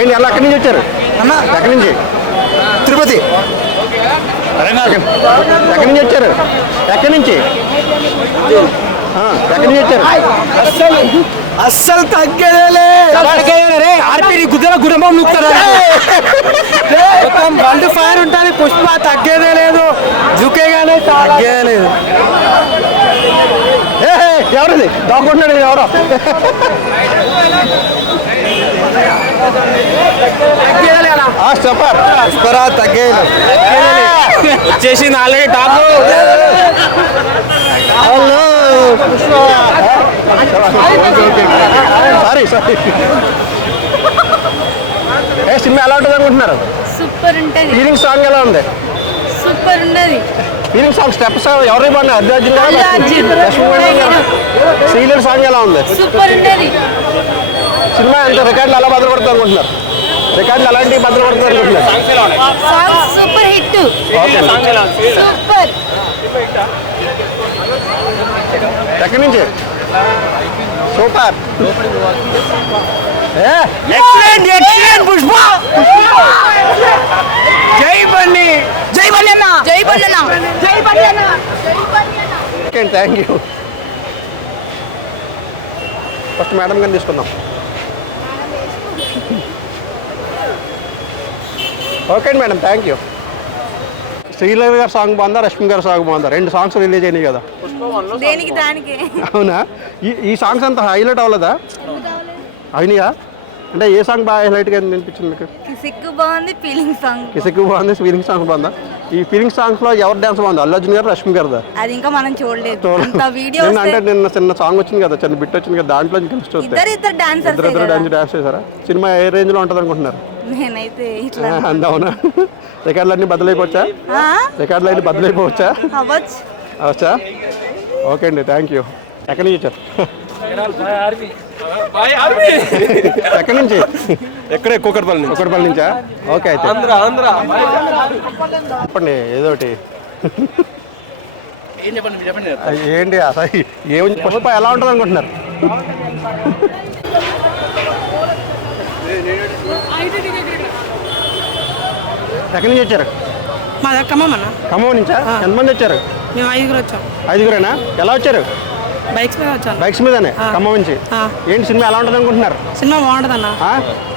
ఏంటి అలా ఎక్కడి నుంచి వచ్చారు అన్న? ఎక్కడి నుంచి? తిరుపతి. ఎక్కడి నుంచి వచ్చారు? ఎక్కడి నుంచి? ఎక్కడి నుంచి వచ్చారు? అస్సలు తగ్గేదే గుద్దల గుణమం వరల్డ్ ఫైర్ ఉంటుంది. పుష్ప తగ్గేదే లేదు, జుకేగానే తగ్గేలేదు. ఎవరిది దాక్కుంటున్నాడు? ఎవరో సూపర్ పుష్పరా తగ్గేయలేదు. వచ్చేసి already top. Hello sorry cinema ఎలా ఉంటుంది అనుకుంటున్నారు? సూపర్ ఉంటుంది. ఫీలింగ్ సాంగ్ ఎలా ఉంది? సూపర్ ఉన్నది. ఫీలింగ్ సాంగ్ స్టెప్స్ ఎవరు బాగున్నారు? అల్లు అర్జున్ శ్రీలీల సాంగ్ ఎలా ఉంది? సూపర్ ఉన్నది. సినిమా ఎంత రికార్డులు ఎలా బద్దలు అనుకుంటున్నారు? రికార్డులు అలాంటివి బద్దలు కొడుతుంది అనుకుంటున్నారు? Song super hit. సూపర్. ఎక్కడి నుంచి? సూపర్ పుష్ప. జై బన్నీ, జై బన్నీ అన్న, జై బన్ననా, జై బన్నీ అన్న. Thank you. ఫస్ట్ మేడం గారిని తీసుకుందాం. ఓకే అండి మేడం, థ్యాంక్ యూ. శ్రీలీల గారి సాంగ్ బాగుందా, రష్మి గారి సాంగ్ బాగుందా? 2 సాంగ్స్ రిలీజ్ అయినాయి కదా. దేనికి దానికి. అవునా? ఈ సాంగ్స్ అంతా హైలైట్ అవ్వలేదా? అయినాయా? అంటే ఏ సాంగ్ బాగా హైలైట్గా అనిపించింది మీకు? కిసిక్కు బాగుంది, ఫీలింగ్ సాంగ్. కిసిక్కు బాగుంది, ఫీలింగ్ సాంగ్ బాగుందా? ఈ ఫీలింగ్ సాంగ్స్లో ఎవరి డ్యాన్స్ బాగుంది? అల్లు అర్జున్ గారు, రష్మి గారిదా? అది ఇంకా మనం చూడలేదు. నిన్న చిన్న సాంగ్ వచ్చింది కదా, చిన్న బిట్ వచ్చింది కదా, దాంట్లో కలిసి చూస్తే ఇద్దరు డాన్స్ చేశారా? సినిమా ఏ రేంజ్లో ఉంటుంది అనుకుంటున్నారు? నేనైతే ఇట్లా అవునా? రికార్డులు అన్నీ బదులైపోవచ్చా? రికార్డులు అన్నీ బదులైపోవచ్చా? అవచ్చా? ఓకే అండి, థ్యాంక్ యూ. ఎక్కడి నుంచి వచ్చారు? ఎక్కడి నుంచి? ఎక్కడే కూకట్పల్లి. కూకట్పల్లి నుంచా? ఓకే అయితే చెప్పండి ఏదో ఒకటి. ఏంటి అసలు ఏమి పుష్ప ఎలా ఉంటుంది అనుకుంటున్నారు? ఎక్కడి నుంచి వచ్చారు? మా ఖమ్మం అన్న. ఖమ్మం నుంచా? ఎంతమంది వచ్చారు? మేము 5 వచ్చాం. 5 ఎలా వచ్చారు? బైక్స్ మీద వచ్చాను. బైక్స్ మీదనే ఖమ్మం నుంచి. ఏంటి సినిమా ఎలా ఉంటుంది అనుకుంటున్నారు? సినిమా బాగుంటుంది అన్న.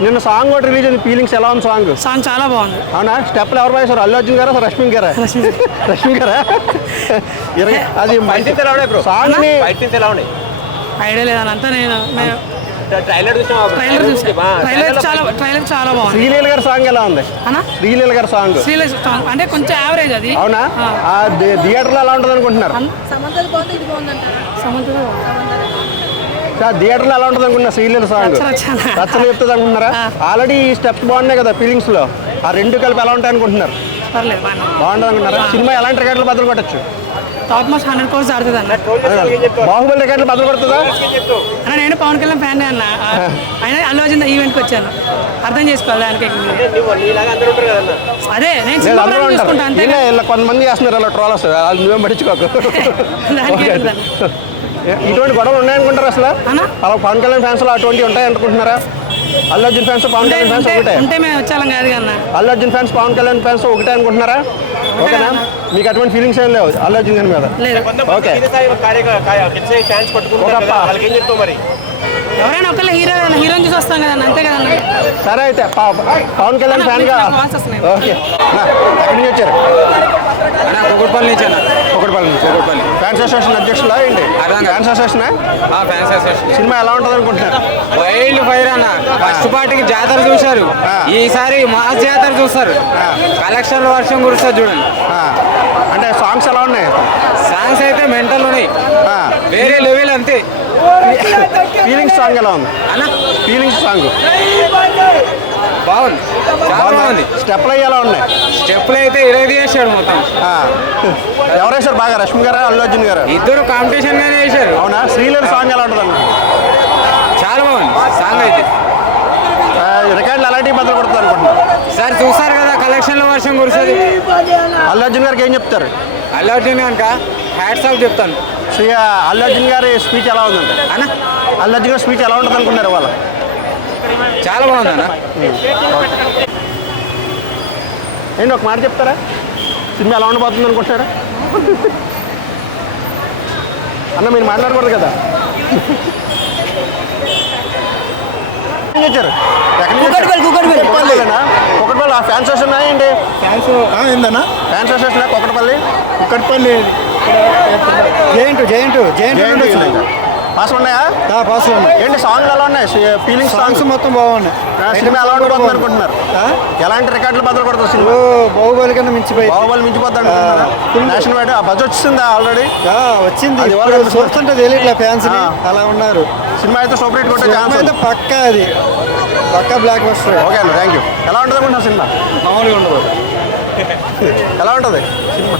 నిన్న సాంగ్ ఒకటి రిలీజ్ అయింది, ఫీలింగ్స్ ఎలా ఉంది సాంగ్? సాంగ్ చాలా బాగుంది. అవునా? స్టెప్లు ఎవరు వేశారు? అల్లు అర్జున్ గారా, రష్మి గారా? రష్మి గారా? అది సాంగ్ ఐడియా లేదన్న. అంతా నేను ట్రైలర్ చాలా బాగుంది. శ్రీలీల గారి సాంగ్ ఎలా ఉంది? శ్రీలీల గారి సాంగ్ అంటే కొంచెం యావరేజ్ అది. అవునా? థియేటర్లో ఎలా ఉంటుంది అనుకుంటున్నారు? థియేటర్లో ఎలా ఉంటుంది అనుకుంటున్నా? శ్రీలీల సాంగ్ రచ్చలు చెప్తుంది అనుకుంటున్నారా? ఆల్రెడీ ఈ స్టెప్స్ బాగున్నాయి కదా ఫీలింగ్స్ లో, ఆ 2 కలిపి ఎలా ఉంటాయి అనుకుంటున్నారు? బాగుంటుంది అనుకుంటున్నారా? సినిమా ఎలాంటి రికార్డులు బదులు కొట్టచ్చు? టాప్ మోస్ట్ 100 crores ఆడుతుంది అన్న. బాహుబలి రికార్డులు బదులు కొడుతుందా అన్న? నేను పవన్ కళ్యాణ్ ఫ్యాన్ అన్న. ఆయన అల్లు అర్జున్ ఈవెంట్కి వచ్చాను, అర్థం చేసుకోవాలి దానికి. అదే నేను చూసుకుంటా అంతే. కొంతమంది చేస్తున్నారు అలా ట్రోలర్స్, అది నువ్వేం పట్టించుకోకు. ఇటువంటి గొడవలు ఉన్నాయనుకుంటారు అసలు? అలా పవన్ కళ్యాణ్ ఫ్యాన్స్ లో అటువంటి ఉంటాయి అనుకుంటున్నారా? అల్లు అర్జున్ ఫ్యాన్స్ పవన్ కళ్యాణ్ ఫ్యాన్స్ ఒకటే ఉంటే మేము వచ్చాం కాదు కన్నా. అల్లు అర్జున్ ఫ్యాన్స్ పవన్ కళ్యాణ్ ఫ్యాన్స్ ఒకటే అనుకుంటున్నారా? ఓకేనా? మీకు అటువంటి ఫీలింగ్స్ ఏం లేవు అల్లు అర్జున్ గారి మీద? ఓకే. ఎవరైనా ఒకళ్ళు హీరోని చూసి వస్తాం కదన్న, అంతే కదన్న. సరే అయితే పవన్ కళ్యాణ్ ఫ్యాన్ గా. ఓకే. ఎక్కడి నుంచి వచ్చారు? కూకట్పల్లి నుంచి. కూకట్పల్లి నుంచి. ఫ్యాన్స్ అసోసియేషన్ అధ్యక్షులా ఏంటి? Fans association. సినిమా ఎలా ఉంటుంది అనుకుంటున్నారు? వైల్డ్ ఫైర్ అన్న. ఫస్ట్ పార్టీకి జాతర చూశారు, ఈసారి మాస్ జాతర చూస్తారు. కలెక్షన్ వర్షం కురుస్తారు చూడండి. అంటే సాంగ్స్ ఎలా ఉన్నాయి? సాంగ్స్ అయితే మెంటల్ ఉన్నాయి, వేరే లెవెల్ అంతే. ఫీలింగ్స్ సాంగ్ ఎలా ఉంది అన్న? ఫీలింగ్స్ సాంగ్ బాగుంది, చాలా బాగుంది. స్టెప్లు అయ్యి ఎలా ఉన్నాయి? స్టెప్లు అయితే ఇరవై వేసాడు మొత్తం. ఎవరు వేశారు బాగా? రష్మి గారా, అల్లు అర్జున్ గారు? ఇద్దరు కాంపిటీషన్ గానే వేశారు. అవునా? శ్రీలీల సాంగ్ ఎలా ఉంటుంది? చాలా బాగుంది సాంగ్ అయితే. రికార్డులు అలాంటివి బదులు కొడుతుంది అనుకుంటున్నారు సార్? చూస్తారు కదా కలెక్షన్లో వర్షం కురుస్తుంది. అల్లు అర్జున్ గారికి ఏం చెప్తారు? అల్లు అర్జున్ కనుక హ్యాట్స్ ఆఫ్ చెప్తాను. అల్లు అర్జున్ గారి స్పీచ్ ఎలా ఉందంటే అన్న? అల్లు అర్జున్ గారి స్పీచ్ ఎలా ఉంటుంది అనుకున్నారు? వాళ్ళ చాలా బాగుంది అన్న. ఏంటి ఒక మాట చెప్తారా? సినిమా ఎలా ఉండబోతుంది అనుకుంటున్నారా? అన్న మీరు మాట్లాడకూడదు కదా. ఏం చేశారు? కుక్కటిపల్లి ఫ్యాన్ స్టేషన్ ఉన్నాయండి. ఏందన్నా fan station Kukatpally Kukatpally giant pass ఉన్నాయా? పాసులు ఉన్నాయి. ఏంటి సాంగ్లు ఎలా ఉన్నాయి? ఫీలింగ్ సాంగ్స్ సాంగ్స్ మొత్తం బాగున్నాయి. సినిమా ఎలా ఉండబోతుంది అనుకుంటున్నారు? ఎలాంటి రికార్డులు బదులు కొడుతుంది సినిమా? బాహుబలి కన్నా మించిపోయి బాహుబలి మించిపోద్ది అనుకుంటున్నారా? నేషనల్ వైడ్ ఆ బజ్ వచ్చిందా ఆల్రెడీ? వచ్చింది. అది ఇవాళ ఇప్పుడు చూస్తుంటే తెలియట్లే ఫ్యాన్స్ అలా ఉన్నారు. సినిమా అయితే సూపర్ హిట్ కొట్టే ఛాన్స్ అయితే పక్కా అది పక్కా బ్లాక్ బస్టర్. ఓకే అండి, థ్యాంక్ యూ. ఎలా ఉంటుంది అనుకుంటున్నా సినిమా? మామూలుగా ఉండదు. ఎలా ఉంటుంది సినిమా?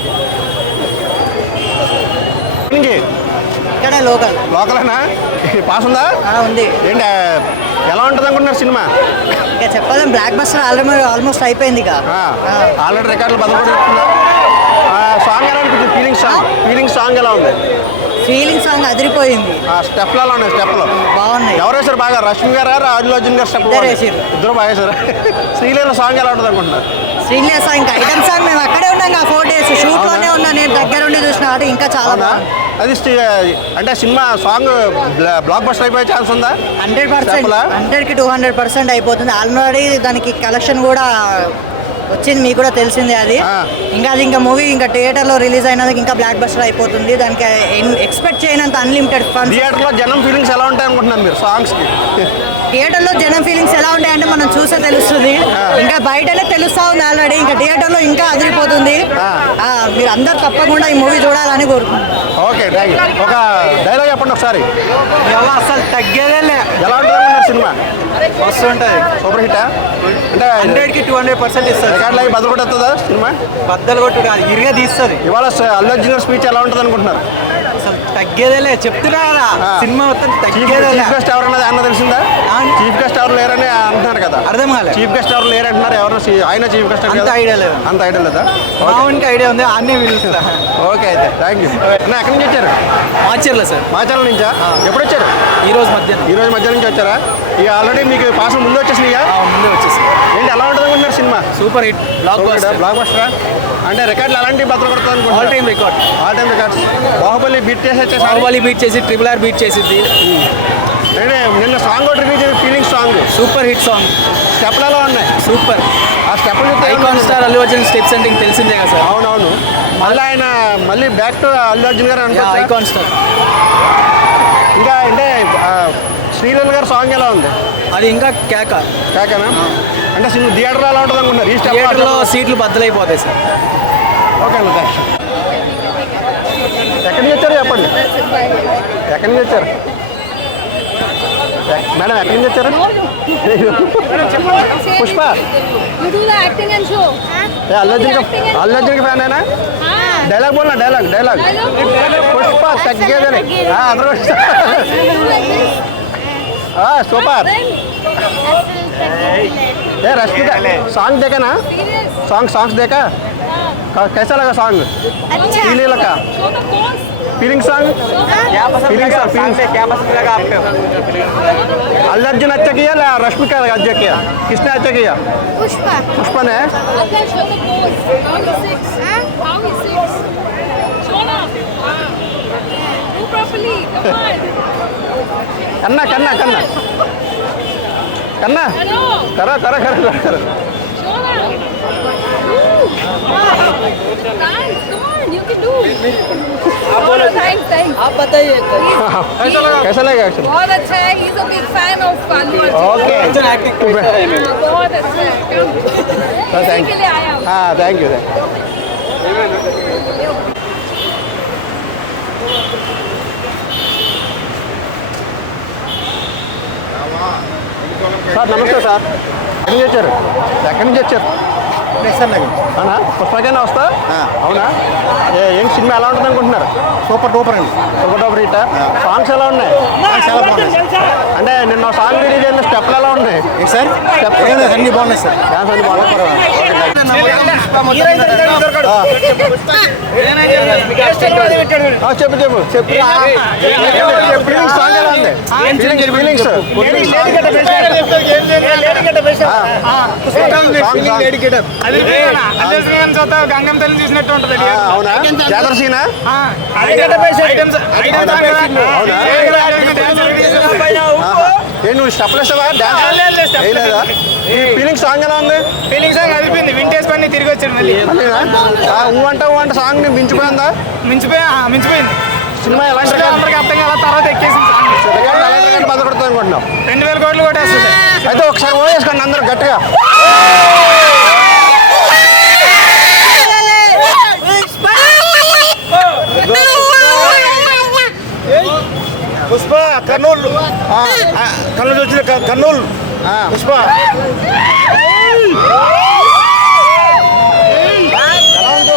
ఇక్కడ లోకల్ లోకలేనా? పాస్ ఉందా? ఉంది. ఏంటి ఎలా ఉంటుంది అనుకుంటున్నారు సినిమా? ఇక చెప్పాలని బ్లాక్ బస్టర్ ఆల్మోస్ట్ అయిపోయింది. ఇక ఆల్రెడీ రికార్డులు బదులుపడుతుందా? సాంగ్ ఎలా అనిపించింది? ఫీలింగ్ సాంగ్ ఎలా ఉంది? ఫీలింగ్ సాంగ్ అదిరిపోయింది. స్టెప్లు ఎలా ఉన్నాయి? స్టెప్లు బాగున్నాయి. ఎవరు వేశారు బాగా? రష్మి గారా అల్లు అర్జున్ గారు స్టెప్? ఇద్దరు వేశారు. ఇద్దరు బాగా వేశారు. శ్రీలీల సాంగ్ ఎలా ఉంటుంది అనుకుంటున్నారు? శ్రీనివాస్ ఇంకా ఐటమ్ సాంగ్ మేము అక్కడే ఉన్నాం. 4 days షూట్ లోనే ఉన్నా. నేను దగ్గర ఉండి చూసిన అది ఇంకా చాలా బాగుంది. అది అంటే సినిమా సాంగ్ బ్లాక్ బస్టర్ అయిపోయే ఛాన్స్ ఉందా? 100%, 100కి 200% అయిపోతుంది. ఆల్రెడీ దానికి కలెక్షన్ కూడా వచ్చింది, మీకు కూడా తెలిసిందే అది. ఇంకా మూవీ ఇంకా థియేటర్లో రిలీజ్ అయినందుకు ఇంకా బ్లాక్ బస్టర్ అయిపోతుంది. దానికి ఎక్స్పెక్ట్ చేయనంత అన్లిమిటెడ్ ఫండ్స్. థియేటర్లో జనం ఫీలింగ్స్ ఎలా ఉంటాయి అనుకుంటున్నారు మీరు సాంగ్స్కి? థియేటర్లో జనం ఫీలింగ్స్ ఎలా ఉంటాయంటే మనం చూసే తెలుస్తుంది. ఇంకా బయటనే తెలుస్తా ఉంది ఆల్రెడీ. ఇంకా థియేటర్లో ఇంకా అదిరిపోతుంది. మీరు అందరు తప్పకుండా ఈ మూవీ చూడాలని కోరుకుంటున్నాను. Okay, thank you. ఒక డైలాగ్ చెప్పండి ఒకసారి. అసలు తగ్గేదే లే. ఎలా ఉంటుంది అనుకుంటున్నారు సినిమా? మస్తు ఉంటుంది. సూపర్ హిట్ అంటే 100కి 200% ఇస్తుంది. రికార్డులు అవి బదులు కొట్టేస్తుందా సినిమా? బద్దలు కొట్టు కాదు, ఇరిగా తీస్తుంది. ఇవాళ అల్లు అర్జున్ గారి స్పీచ్ ఎలా ఉంటుంది అనుకుంటున్నారు? అసలు తగ్గేదేలే. చెప్తున్నా కదా, సినిమా మొత్తం తగ్గేదేలే. చీఫ్ గెస్ట్ ఎవరన్నది అన్న తెలిసిందా? చీఫ్ గెస్ట్ ఎవరు లేరని అంటున్నారు కదా. అర్థం కాలేదు. చీఫ్ గెస్ట్ ఎవరు లేరంటున్నారు. ఎవరు ఆయన చీఫ్ గెస్ట్? అంత ఐడియా లేదు. అంత ఐడియా లేదా? మామూలుగా ఐడియా ఉంది, అన్నీ పిలుస్తా. ఓకే అయితే థ్యాంక్ యూ. అన్న ఎక్కడి నుంచి వచ్చారు? మార్చర్లే సార్. మాచర్ల నుంచా? ఎప్పుడు వచ్చారు? ఈ రోజు మధ్యాహ్నం నుంచి వచ్చారా? ఇక ఆల్రెడీ మీకు పాసులు ముందు వచ్చేసినాయా? ముందే వచ్చేసి. ఏంటి ఎలా ఉంటుంది అనుకుంటున్నారు సినిమా? సూపర్ హిట్ బ్లాక్ బస్టరా? అంటే రికార్డులు అలాంటివి బద్దలు కొడుతుంది అనుకుంటున్నారు? All time records. Baahubali beat చేసి బాహుబలి బీట్ చేసి RRR బీట్ చేసింది. నిన్న సాంగ్ ఒకటి రిలీజ్ అయింది, feeling song. Super hit song. స్టెప్లు ఎలా ఉన్నాయి? సూపర్. ఆ స్టెప్లు icon star Allu Arjun steps అంటే ఇంక తెలిసిందే కదా సార్. అవునవును. మళ్ళీ బ్యాక్ టు అల్లు అర్జున్ గారు అనుకో. Icon star. ఇంకా అంటే శ్రీలీల గారు సాంగ్ ఎలా ఉంది? అది ఇంకా కేకనా? అంటే సినిమా థియేటర్లో ఎలా ఉంటుంది అనుకుంటున్నారు? ఈ థియేటర్లో సీట్లు బద్దలైపోతాయి సార్. ఓకే అన్న, థ్యాంక్స్. ఎక్కడి నుంచి వచ్చారు చెప్పండి. ఎక్కడి నుంచి వచ్చారు మేడం? ఎక్కడి నుంచి వచ్చారు? పుష్ప అల్లు అర్జున్ ఫ్యాన్ అయినా? డైలాగ్ బోల్నా? డైలాగ్ పుష్ప తగ్గేదని అందరూ సూపర్. ఏ रश्मिका सॉन्ग देखा ना? सॉन्ग्स देखा? कैसा लगा सॉन्ग? लीला का फीलिंग सॉन्ग? क्या पसंद लगा आपको? अल्लू अर्जुन अच्छा किया या रश्मिका अच्छा किया? किसने अच्छा किया? पुष्पा ने. कन्ना करो. You can do. आप बोलो. Thanks. आप बताइए. कैसा लगा एक्शन? बहुत अच्छा है. He's a big fan of Allu Arjun. Okay. बहुत अच्छा है. थैंक के लिए आया हूँ. हाँ थैंक यू. సార్ నమస్తే సార్. ఎక్కడి నుంచి వచ్చారు? అవునా పుష్పకైనా వస్తా అవునా ఏం సినిమా ఎలా ఉంటుంది అనుకుంటున్నారు? సూపర్ డూపర్ అండి. Super duper hit. సాంగ్స్ ఎలా ఉన్నాయి? చాలా బాగున్నాయి అంటే నిన్న సాంగ్ రిలీజ్ అయిన స్టెప్లు ఎలా ఉన్నాయి? సార్ అన్ని బాగున్నాయి సార్. డాన్స్ అన్ని బాగున్నాయి. చెప్పు చెప్పు చెప్పు ఫీలింగ్స్ సాంగ్ ఎలా ఉంది? ఫీలింగ్స్ గంగం తల్లి చూసినట్టు ఉంటుంది. అవునా జాతర సీనా? ఏ నువ్వు స్టెప్లు వేస్తావా? డాన్స్ వేయలేదా? ఈ ఫీలింగ్ సాంగ్ ఎలా ఉంది? ఫీలింగ్ సాంగ్ అయిపోయింది. వింటేజ్ పని తిరిగి వచ్చాడు మళ్ళీ. ఊ అంట సాంగ్ ని మించిపోయిందా? మించిపోయింది. సినిమా ఎలాంటి అందరికి అర్థం కాల తర్వాత ఎక్కేసింది. బతకూడదు అనుకుంటున్నాం. 2000 కోట్లు కొట్టేస్తుంది. అయితే ఒకసారి ఓ వేసుకోండి అందరు గట్టిగా. పుష్ప కర్నూలు కర్నూలు వచ్చిన కర్నూలు పుష్ప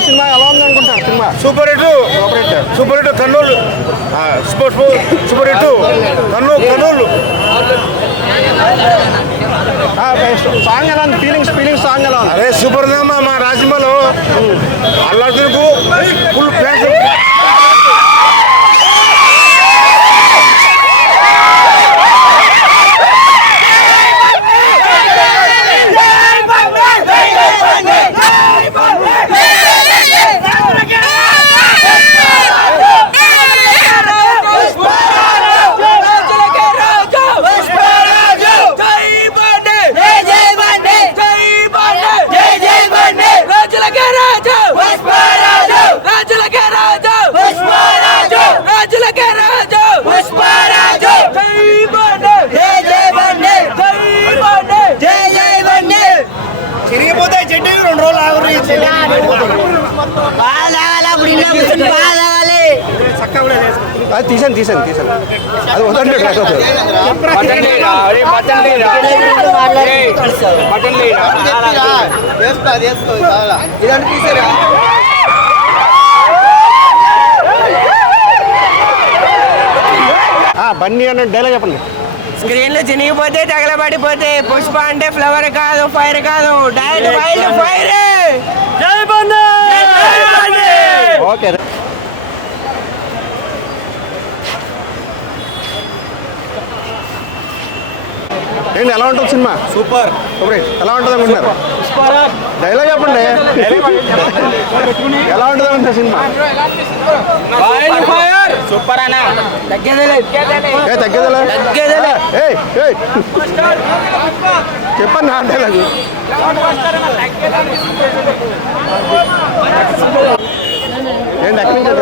సినిమా ఎలా ఉంది అనుకుంటారు? Cinema super hit Kurnool super hit Kurnool song ఎలా ఉంది? ఫీలింగ్స్ సాంగ్ ఎలా ఉంది? అరే సూపర్ ఉందమ్మా. మా రాజమలో అల్లార్జున్కు ఫుల్ ఫ్యాన్స్. తిరిగిపోతాయి చెడ్డీలు 2 రోజులు ఆగురి. అది తీసాను అది వదండి. బన్నీ అన్న డైలాగ్ చెప్పండి. స్క్రీన్ లో చినిగిపోతే తగలబడిపోతే పుష్ప అంటే ఫ్లవర్ కాదు ఫైర్ కాదు డైరెక్ట్ వైల్డ్ ఫైర్. ఓకే ఏంటి ఎలా ఉంటుంది సినిమా? సూపర్ ఎలా ఉంటుంది అనుకుంటున్నారు? డైలాగ్ చెప్పండి. ఎలా ఉంటుంది అనుకుంటారు సినిమా? సూపర్ అన్న. తగ్గేదేలే చెప్పండి నా డైలాగ్. ఏంటి ఎక్కడి నుంచి